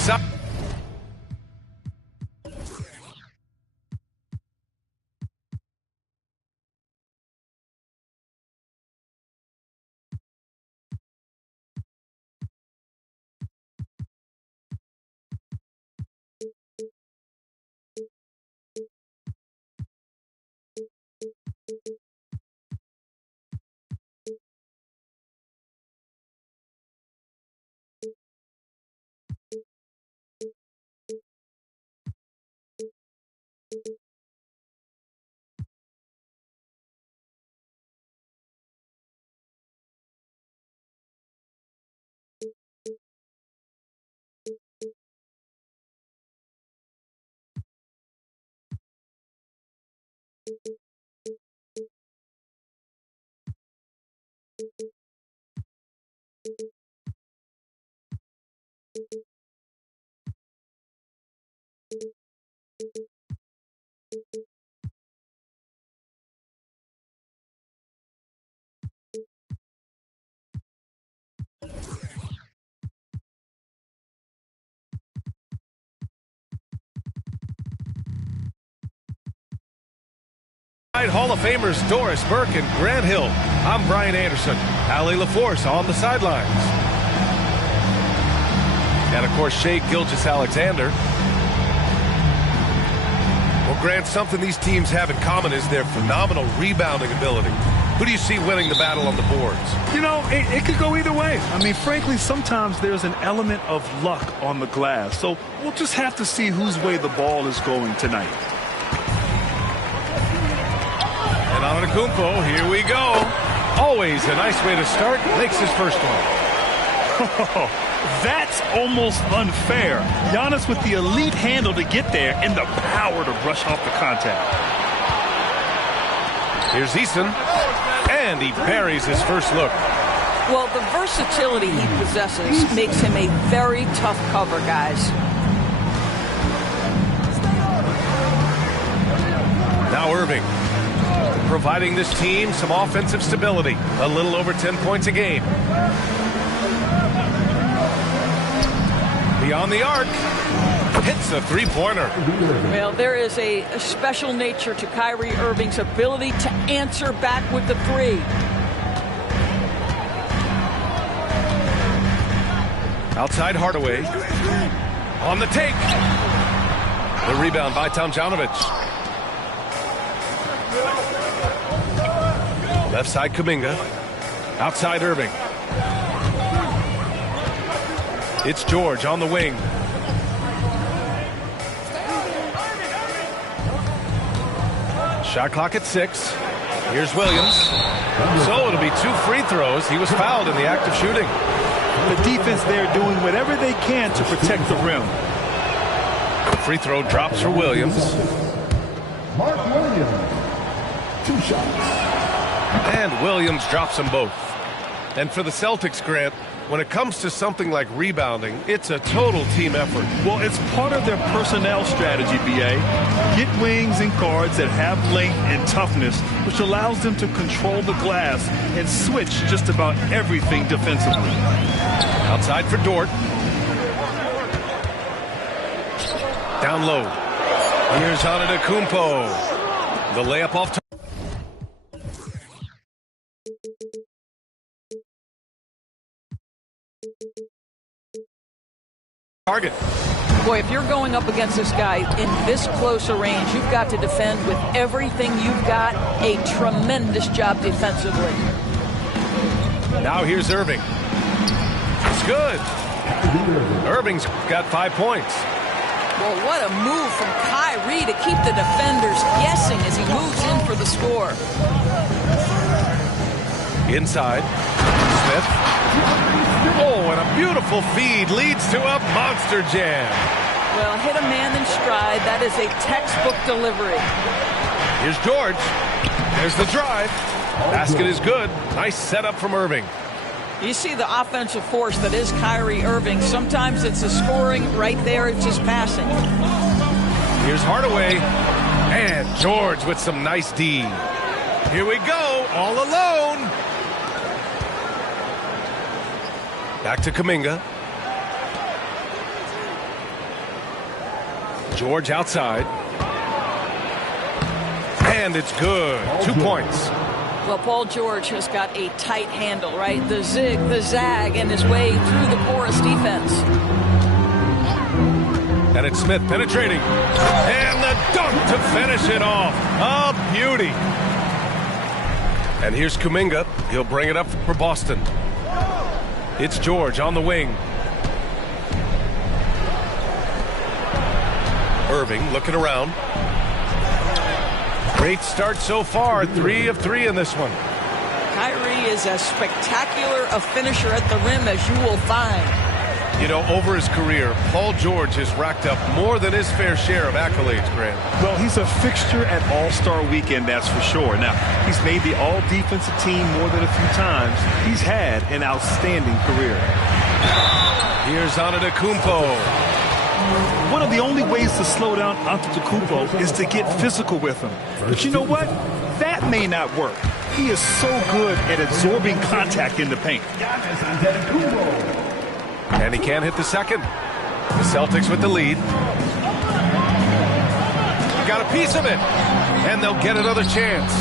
side. Hall of Famers Doris Burke and Grant Hill. I'm Brian Anderson. Allie LaForce on the sidelines. And, of course, Shea Gilgeous-Alexander. Well, Grant, something these teams have in common is their phenomenal rebounding ability. Who do you see winning the battle on the boards? You know, it could go either way. I mean, frankly, sometimes there's an element of luck on the glass. So we'll just have to see whose way the ball is going tonight. And Antetokounmpo, here we go. Always a nice way to start. Makes his first one. That's almost unfair. Giannis with the elite handle to get there and the power to brush off the contact. Here's Eason, and he parries his first look. Well, the versatility he possesses makes him a very tough cover, guys. Now Irving, providing this team some offensive stability. A little over 10 points a game. Beyond the arc, hits a three-pointer. Well, there is a special nature to Kyrie Irving's ability to answer back with the three. Outside Hardaway. On the take. The rebound by Tomljanovic. Left side Kuminga. Outside Irving. It's George on the wing. Shot clock at 6. Here's Williams. So it'll be 2 free throws. He was fouled in the act of shooting. The defense there doing whatever they can to protect the rim. Free throw drops for Williams. Mark Williams, 2 shots. And Williams drops them both. And for the Celtics, Grant, when it comes to something like rebounding, it's a total team effort. Well, it's part of their personnel strategy, B.A. Get wings and guards that have length and toughness, which allows them to control the glass and switch just about everything defensively. Outside for Dort. Down low. Here's Antetokounmpo. The layup off top. Target. Boy, if you're going up against this guy in this close a range, you've got to defend with everything you've got. A tremendous job defensively. Now here's Irving. It's good. Irving's got 5 points. Well, what a move from Kyrie to keep the defenders guessing as he moves in for the score. Inside. Smith. Oh, and a beautiful feed leads to a monster jam. Well, hit a man in stride. That is a textbook delivery. Here's George. There's the drive. Basket is good. Nice setup from Irving. You see the offensive force that is Kyrie Irving. Sometimes it's the scoring. Right there, it's just passing. Here's Hardaway. And George with some nice D. Here we go, all alone. Back to Kuminga. George outside. And it's good. 2 points. Well, Paul George has got a tight handle, right? The zig, the zag, and his way through the porous defense. And it's Smith penetrating. And the dunk to finish it off. A beauty. And here's Kuminga. He'll bring it up for Boston. It's George on the wing. Irving looking around. Great start so far. 3 of 3 in this one. Kyrie is as spectacular a finisher at the rim as you will find. You know, over his career, Paul George has racked up more than his fair share of accolades, Grant. Well, he's a fixture at All-Star Weekend, that's for sure. Now, he's made the All-Defensive Team more than a few times. He's had an outstanding career. Here's Antetokounmpo. One of the only ways to slow down Antetokounmpo is to get physical with him. But you know what? That may not work. He is so good at absorbing contact in the paint. And he can't hit the second. The Celtics with the lead. Got a piece of it. And they'll get another chance.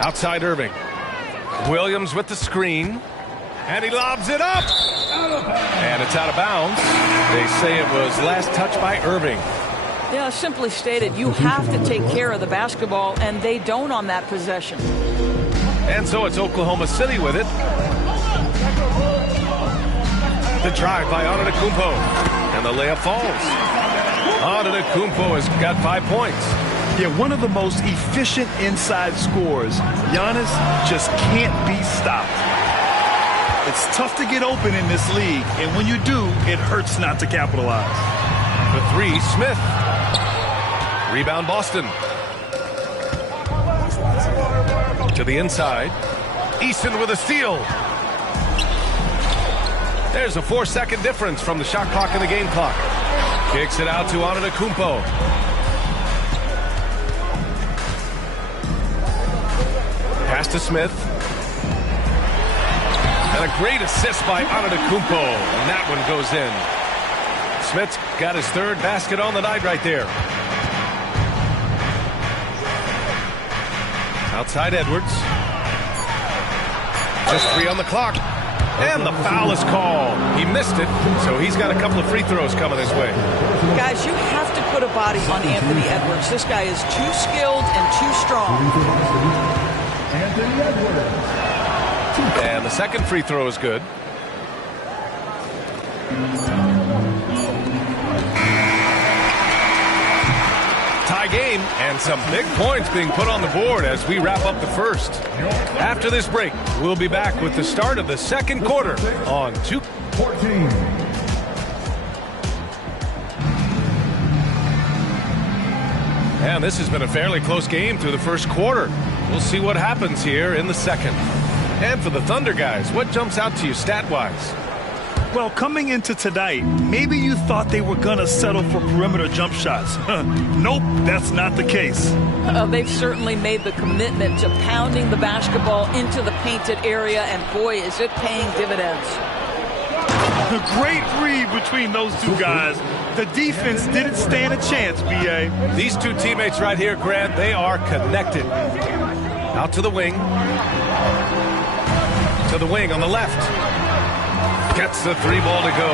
Outside Irving. Williams with the screen. And he lobs it up. And it's out of bounds. They say it was last touched by Irving. Yeah, simply stated, you have to take care of the basketball, and they don't on that possession. And so it's Oklahoma City with it. The drive by Antetokounmpo. And the layup falls. Antetokounmpo has got 5 points. Yeah, one of the most efficient inside scorers. Giannis just can't be stopped. It's tough to get open in this league, and when you do, it hurts not to capitalize. The 3, Smith. Rebound Boston. To the inside. Easton with a steal. There's a 4-second difference from the shot clock and the game clock. Kicks it out to Antetokounmpo. Pass to Smith. And a great assist by Antetokounmpo. And that one goes in. Smith's got his 3rd basket on the night right there. Outside Edwards. Just 3 on the clock. And the foul is called. He missed it, so he's got a couple of free throws coming his way. Guys, you have to put a body on Anthony Edwards. This guy is too skilled and too strong. Anthony Edwards. And the second free throw is good. Tie game, and some big points being put on the board as we wrap up the first. After this break, we'll be back with the start of the second quarter on 2:14. And this has been a fairly close game through the first quarter. We'll see what happens here in the second. And for the Thunder guys, what jumps out to you stat-wise? Well, coming into tonight, maybe you thought they were going to settle for perimeter jump shots. Nope, that's not the case. They've certainly made the commitment to pounding the basketball into the painted area, and boy, is it paying dividends. A great read between those two guys. The defense didn't stand a chance, B.A. These two teammates right here, Grant, they are connected. Out to the wing. To the wing on the left. Gets the 3 ball to go.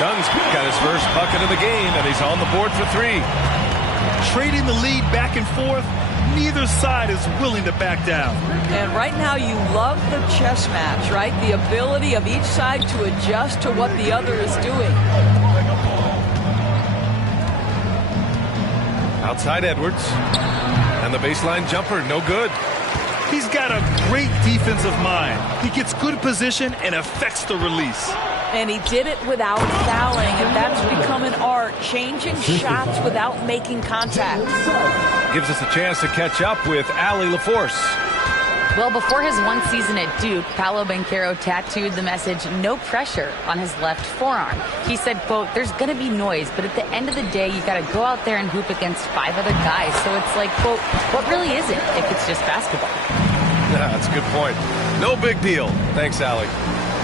Dunn's got his first bucket of the game, and he's on the board for 3. Trading the lead back and forth, neither side is willing to back down. And right now you love the chess match, right? The ability of each side to adjust to what the other is doing. Outside Edwards. And the baseline jumper, no good. He's got a great defensive mind. He gets good position and affects the release. And he did it without fouling, and that's become an art, changing shots without making contact. Gives us a chance to catch up with Allie LaForce. Well, before his one season at Duke, Paolo Banchero tattooed the message, "No pressure," on his left forearm. He said, quote, "There's going to be noise, but at the end of the day, you got to go out there and hoop against 5 other guys." So it's like, quote, what really is it if it's just basketball? Yeah, that's a good point. No big deal. Thanks, Allie.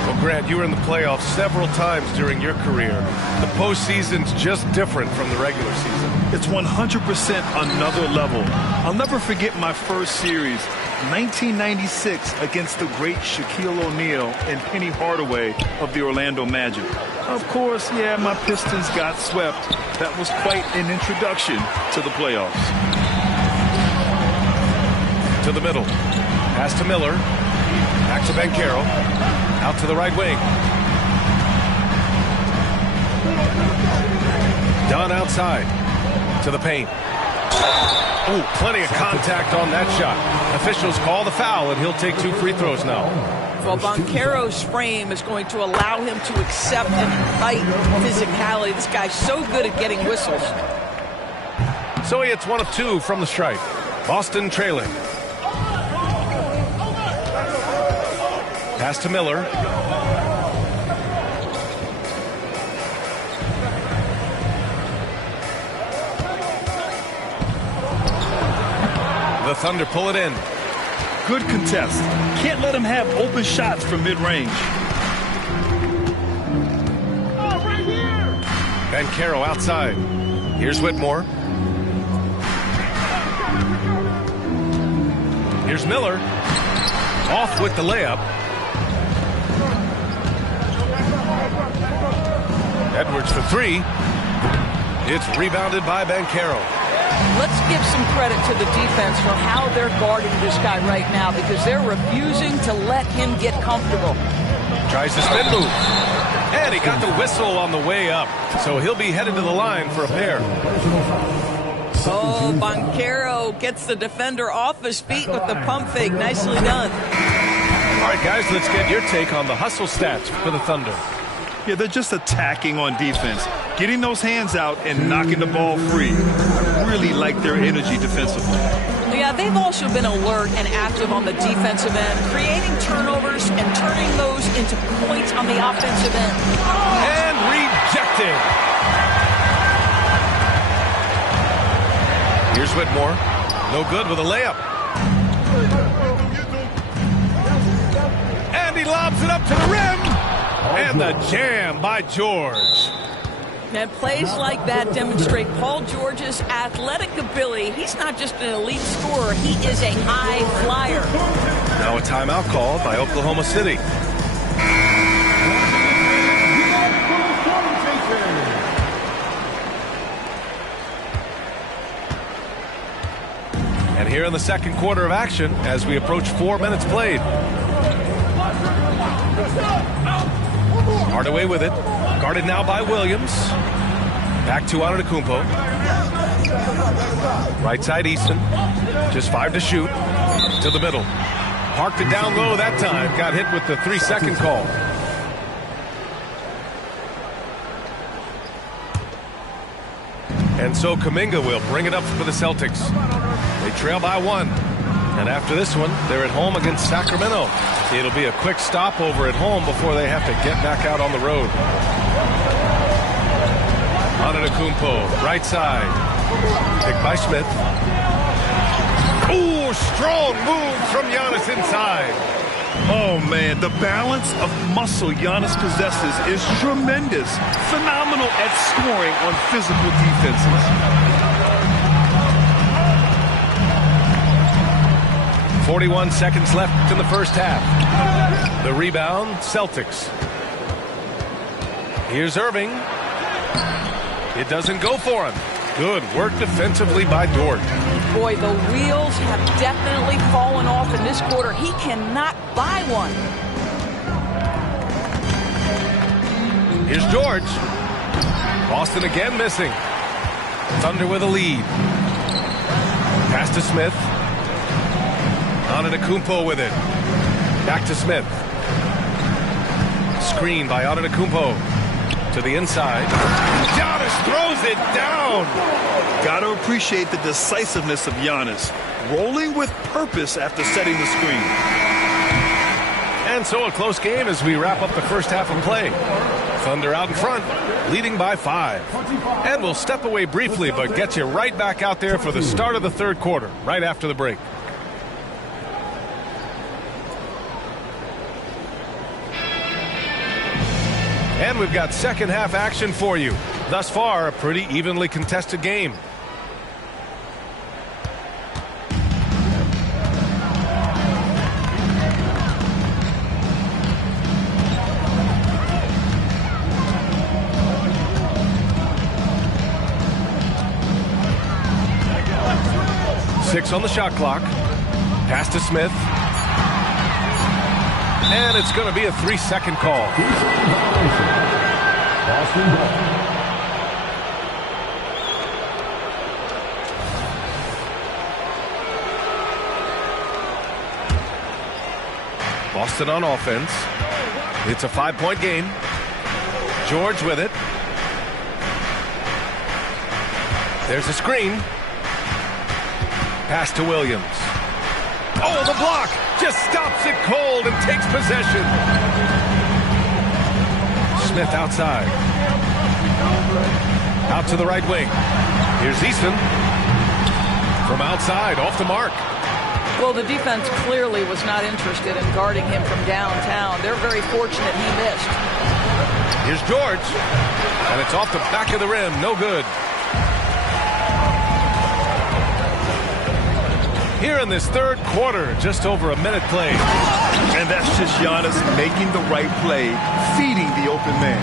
Well, Grant, you were in the playoffs several times during your career. The postseason's just different from the regular season. It's 100% another level. I'll never forget my first series, 1996, against the great Shaquille O'Neal and Penny Hardaway of the Orlando Magic. Of course, yeah, my Pistons got swept. That was quite an introduction to the playoffs. To the middle. Pass to Miller. Back to Banchero. Out to the right wing. Dunn outside. To the paint. Ooh, plenty of contact on that shot. Officials call the foul, and he'll take 2 free throws now. Well, Banchero's frame is going to allow him to accept and fight physicality. This guy's so good at getting whistles. So he hits 1 of 2 from the stripe. Boston trailing. Pass to Miller. The Thunder pull it in. Good contest. Can't let him have open shots from mid-range. Banchero outside. Here's Whitmore. Here's Miller. Off with the layup. Edwards for 3. It's rebounded by Banchero. Let's give some credit to the defense for how they're guarding this guy right now, because they're refusing to let him get comfortable. Tries the spin move. And he got the whistle on the way up. So he'll be headed to the line for a pair. Oh, Banchero gets the defender off his feet with the pump fake. Nicely done. All right, guys, let's get your take on the hustle stats for the Thunder. Yeah, they're just attacking on defense, getting those hands out and knocking the ball free. I really like their energy defensively. Yeah, they've also been alert and active on the defensive end, creating turnovers and turning those into points on the offensive end. And rejected. Here's Whitmore. No good with a layup. And he lobs it up to the rim. And the jam by George. And plays like that demonstrate Paul George's athletic ability. He's not just an elite scorer, he is a high flyer. Now a timeout called by Oklahoma City. And here in the second quarter of action, as we approach 4 minutes played. Hardaway with it. Guarded now by Williams. Back to Antetokounmpo. Right side Easton. Just 5 to shoot. To the middle. Parked it down low that time. Got hit with the 3-second call. And so Kuminga will bring it up for the Celtics. They trail by 1. And after this one, they're at home against Sacramento. It'll be a quick stopover at home before they have to get back out on the road. Antetokounmpo, right side. Picked by Smith. Ooh, strong move from Giannis inside. Oh, man, the balance of muscle Giannis possesses is tremendous. Phenomenal at scoring on physical defenses. 41 seconds left in the first half. The rebound, Celtics. Here's Irving. It doesn't go for him. Good work defensively by Dort. Boy, the wheels have definitely fallen off in this quarter. He cannot buy one. Here's George. Boston again missing. Thunder with a lead. Pass to Smith. Antetokounmpo with it. Back to Smith. Screen by Antetokounmpo. To the inside. Giannis throws it down. Got to appreciate the decisiveness of Giannis. Rolling with purpose after setting the screen. And so a close game as we wrap up the first half of play. Thunder out in front, leading by 5. And we'll step away briefly, but get you right back out there for the start of the third quarter, right after the break. And we've got second half action for you. Thus far, a pretty evenly contested game. Six on the shot clock. Pass to Smith. And it's going to be a 3-second call. Boston on offense. It's a 5-point game. George with it. There's a screen. Pass to Williams. Oh, the block just stops it cold and takes possession. Smith outside. Out to the right wing. Here's Easton. From outside, off the mark. Well, the defense clearly was not interested in guarding him from downtown. They're very fortunate he missed. Here's George. And it's off the back of the rim. No good. Here in this third quarter, just over a minute played. And that's just Giannis making the right play, feeding the open man.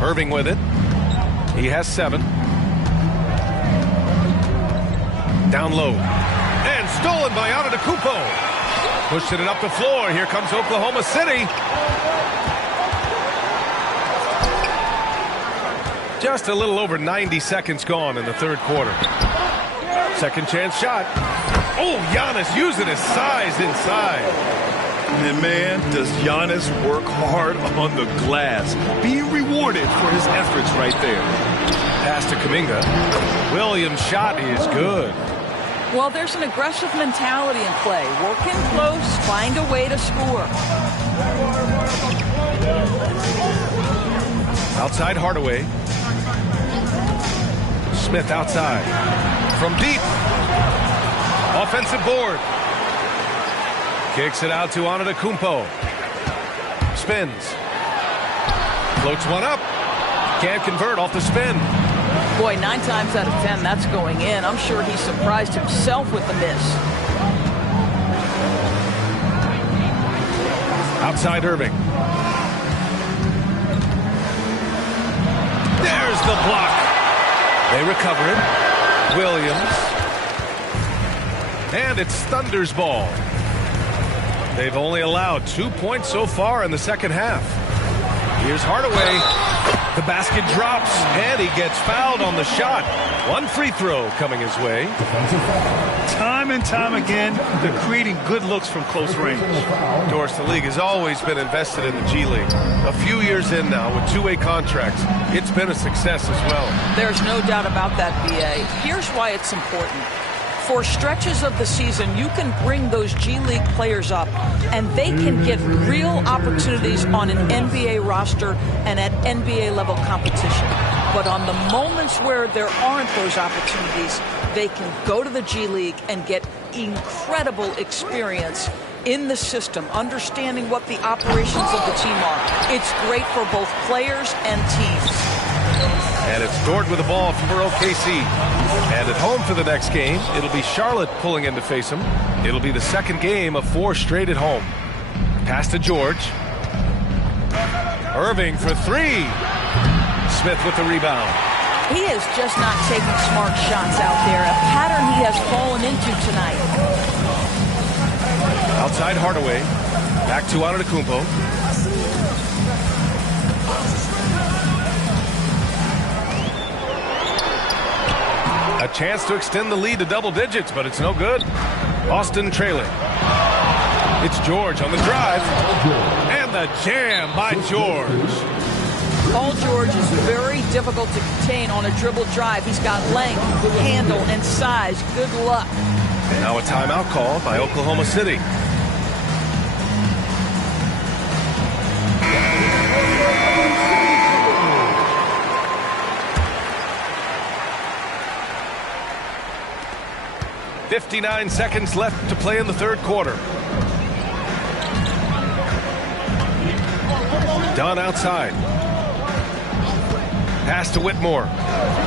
Irving with it. He has 7. Down low. And stolen by Antetokounmpo. Pushing it up the floor. Here comes Oklahoma City. Just a little over 90 seconds gone in the third quarter. Second chance shot. Oh, Giannis using his size inside. And man, does Giannis work hard on the glass. Being rewarded for his efforts right there. Pass to Kuminga. Williams' shot is good. Well, there's an aggressive mentality in play. Working close, find a way to score. Outside Hardaway. Smith outside. From deep. Offensive board. Kicks it out to Antetokounmpo. Spins. Floats one up. Can't convert off the spin. Boy, 9 times out of 10, that's going in. I'm sure he surprised himself with the miss. Outside Irving. There's the block. They recover it. Williams. And it's Thunder's ball. They've only allowed 2 points so far in the second half. Here's Hardaway. The basket drops, and he gets fouled on the shot. One free throw coming his way. Time and time again, they're creating good looks from close range. Doris, the league has always been invested in the G League. A few years in now with 2-way contracts, it's been a success as well. There's no doubt about that, B.A. Here's why it's important. For stretches of the season, you can bring those G League players up, and they can get real opportunities on an NBA roster and at NBA level competition. But on the moments where there aren't those opportunities, they can go to the G League and get incredible experience in the system, understanding what the operations of the team are. It's great for both players and teams. And it's Dort with the ball for OKC. And at home for the next game, it'll be Charlotte pulling in to face him. It'll be the second game of 4 straight at home. Pass to George. Irving for 3. Smith with the rebound. He is just not taking smart shots out there, a pattern he has fallen into tonight. Outside Hardaway. Back to Antetokounmpo. A chance to extend the lead to double digits, but it's no good. Boston trailing. It's George on the drive. And the jam by George. Paul George is very difficult to contain on a dribble drive. He's got length, handle, and size. Good luck. Now a timeout call by Oklahoma City. "59 seconds left to play in the third quarter. Dunn outside. Pass to Whitmore.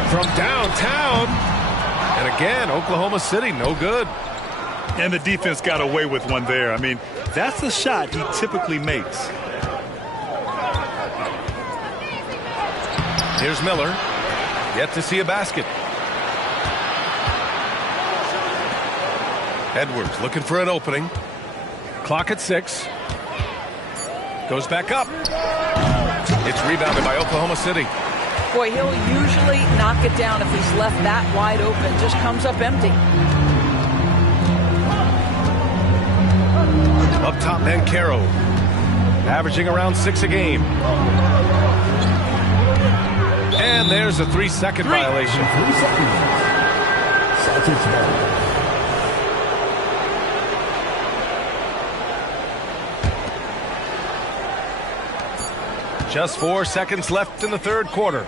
From downtown. And again, Oklahoma City, no good. And the defense got away with one there. I mean, that's the shot he typically makes. Here's Miller. Yet to see a basket. Edwards looking for an opening. Clock at 6. Goes back up. It's rebounded by Oklahoma City. Boy, he'll usually knock it down if he's left that wide open. Just comes up empty. Up top, Banchero. Averaging around 6 a game. And there's a 3-second violation. 3 seconds. Celtics ball. Just 4 seconds left in the third quarter.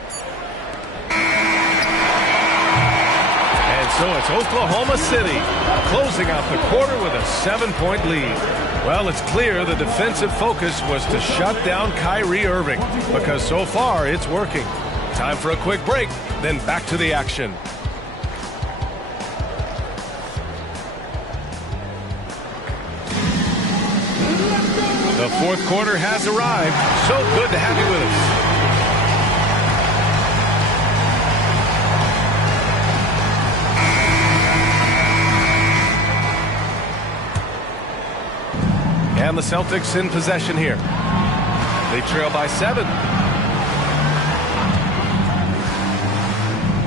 And so it's Oklahoma City closing out the quarter with a 7-point lead. Well, it's clear the defensive focus was to shut down Kyrie Irving because so far it's working. Time for a quick break, then back to the action. The fourth quarter has arrived. So good to have you with us. And the Celtics in possession here. They trail by 7.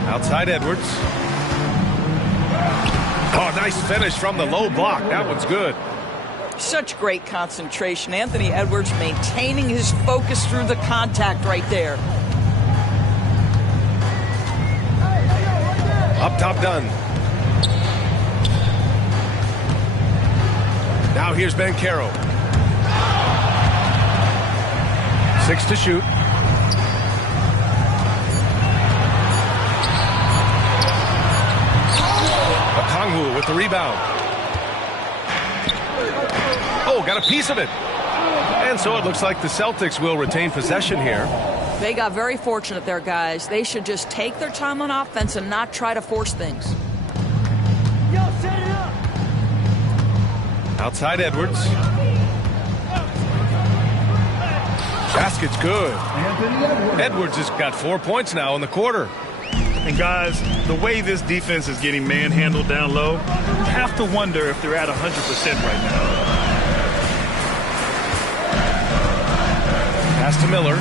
Outside Edwards. Oh, nice finish from the low block. That one's good. Such great concentration. Anthony Edwards maintaining his focus through the contact right there. Up top, Dunn. Now here's Banchero. 6 to shoot. Okongwu with the rebound. Oh, got a piece of it. And so it looks like the Celtics will retain possession here. They got very fortunate there, guys. They should just take their time on offense and not try to force things. Outside Edwards. Basket's good. Edwards has got 4 points now in the quarter. And guys, the way this defense is getting manhandled down low, you have to wonder if they're at 100% right now. Pass to Miller.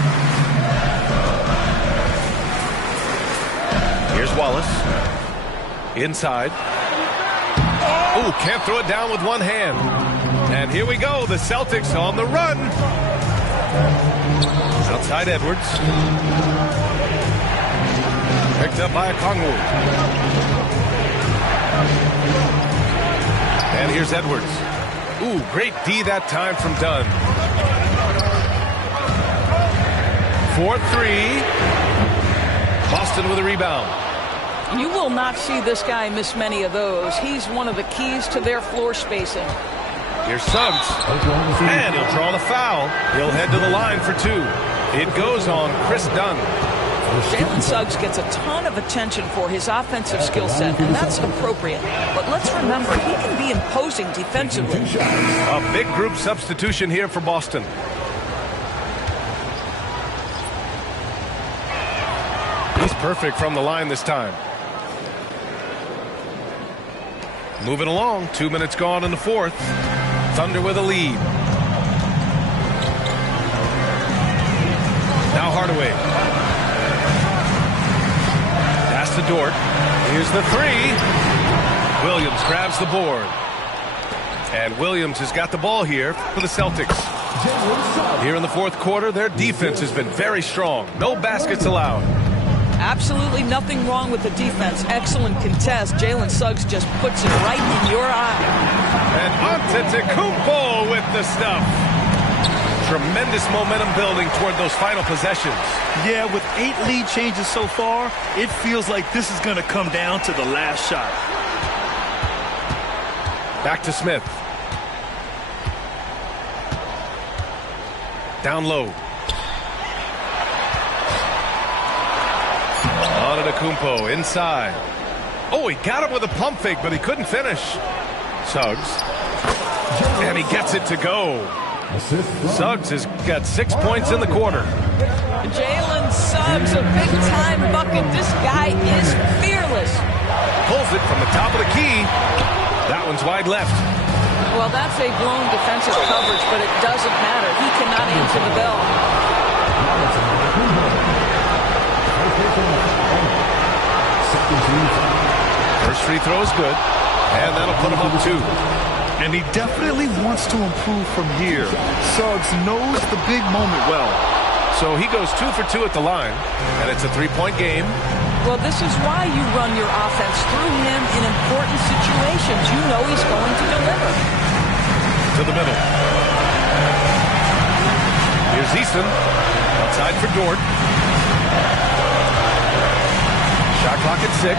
Here's Wallace. Inside. Oh, can't throw it down with one hand. And here we go. The Celtics on the run. Outside Edwards. Picked up by Okongwu. And here's Edwards. Ooh, great D that time from Dunn. 4-3. Boston with a rebound. You will not see this guy miss many of those. He's one of the keys to their floor spacing. Here's Suggs. And he'll draw the foul. He'll head to the line for 2. It goes on Chris Dunn. Jalen Suggs gets a ton of attention for his offensive skill set, and that's appropriate. But let's remember, he can be imposing defensively. A big group substitution here for Boston. He's perfect from the line this time. Moving along, 2 minutes gone in the fourth. Thunder with a lead. Now Hardaway. Pass to Dort. Here's the 3. Williams grabs the board. And Williams has got the ball here for the Celtics. Here in the fourth quarter, their defense has been very strong. No baskets allowed. Absolutely nothing wrong with the defense. Excellent contest. Jalen Suggs just puts it right in your eye. And Antetokounmpo with the stuff. Tremendous momentum building toward those final possessions. Yeah, with 8 lead changes so far, it feels like this is going to come down to the last shot. Back to Smith. Down low. Antetokounmpo inside. Oh, he got him with a pump fake, but he couldn't finish. Suggs. And he gets it to go. Suggs has got 6 points in the quarter. Jalen Suggs, a big-time bucket. This guy is fearless. Pulls it from the top of the key. That one's wide left. Well, that's a blown defensive coverage, but it doesn't matter. He cannot answer the bell. First free throw is good, and that'll put him up 2. And he definitely wants to improve from here. Suggs knows the big moment well. So he goes 2 for 2 at the line, and it's a 3-point game. Well, this is why you run your offense through him in important situations. You know he's going to deliver. To the middle. Here's Easton. Outside for Dort. Shot clock at 6.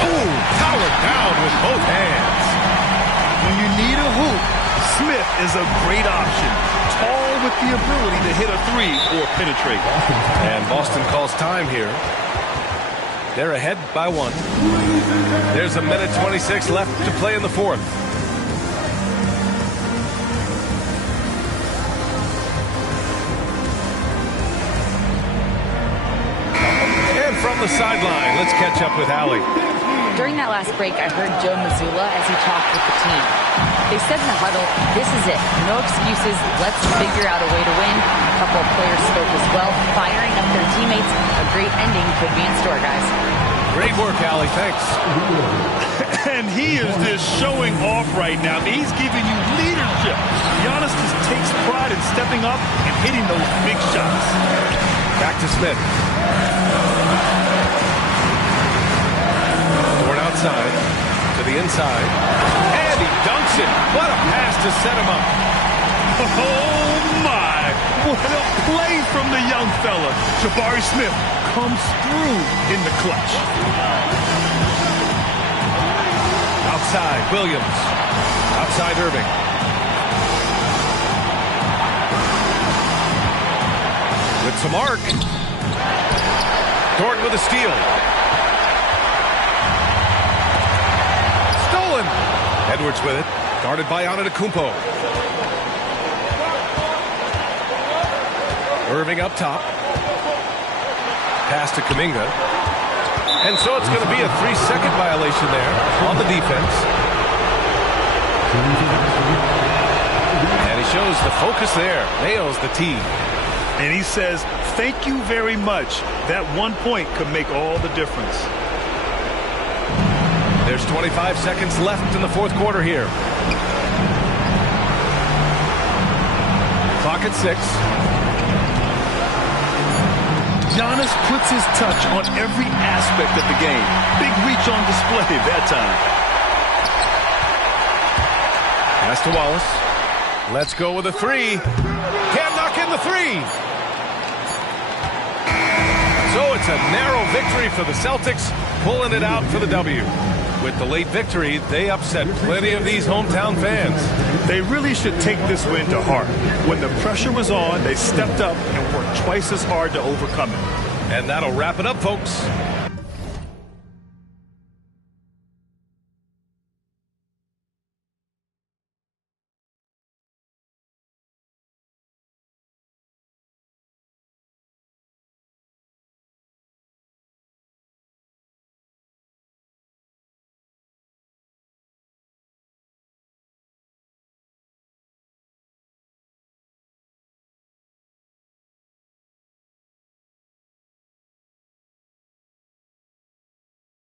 Ooh, powered down with both hands. When you need a hoop, Smith is a great option. Tall with the ability to hit a 3 or penetrate. And Boston calls time here. They're ahead by 1. There's a minute 26 left to play in the fourth. And from the sideline, let's catch up with Allie. During that last break, I heard Joe Mazzulla as he talked with the team. They said in the huddle, this is it. No excuses. Let's figure out a way to win. A couple of players spoke as well, firing up their teammates. A great ending could be in store, guys. Great work, Allie. Thanks. And he is just showing off right now. He's giving you leadership. Giannis just takes pride in stepping up and hitting those big shots. Back to Smith. Outside to the inside, and he dunks it. What a pass to set him up. Oh my, what a play from the young fella. Jabari Smith comes through in the clutch. Outside Williams, outside Irving. With some arc. Dort with a steal. Edwards with it, guarded by Antetokounmpo. Irving up top. Pass to Kuminga. And so it's going to be a 3-second violation there on the defense. And he shows the focus there. Nails the tee. And he says, thank you very much. That 1 point could make all the difference. There's 25 seconds left in the fourth quarter here. Clock at 6. Giannis puts his touch on every aspect of the game. Big reach on display that time. Pass to Wallace. Let's go with a 3. Can't knock in the 3. So it's a narrow victory for the Celtics, pulling it out for the W. With the late victory, they upset plenty of these hometown fans. They really should take this win to heart. When the pressure was on, they stepped up and worked twice as hard to overcome it. And that'll wrap it up, folks.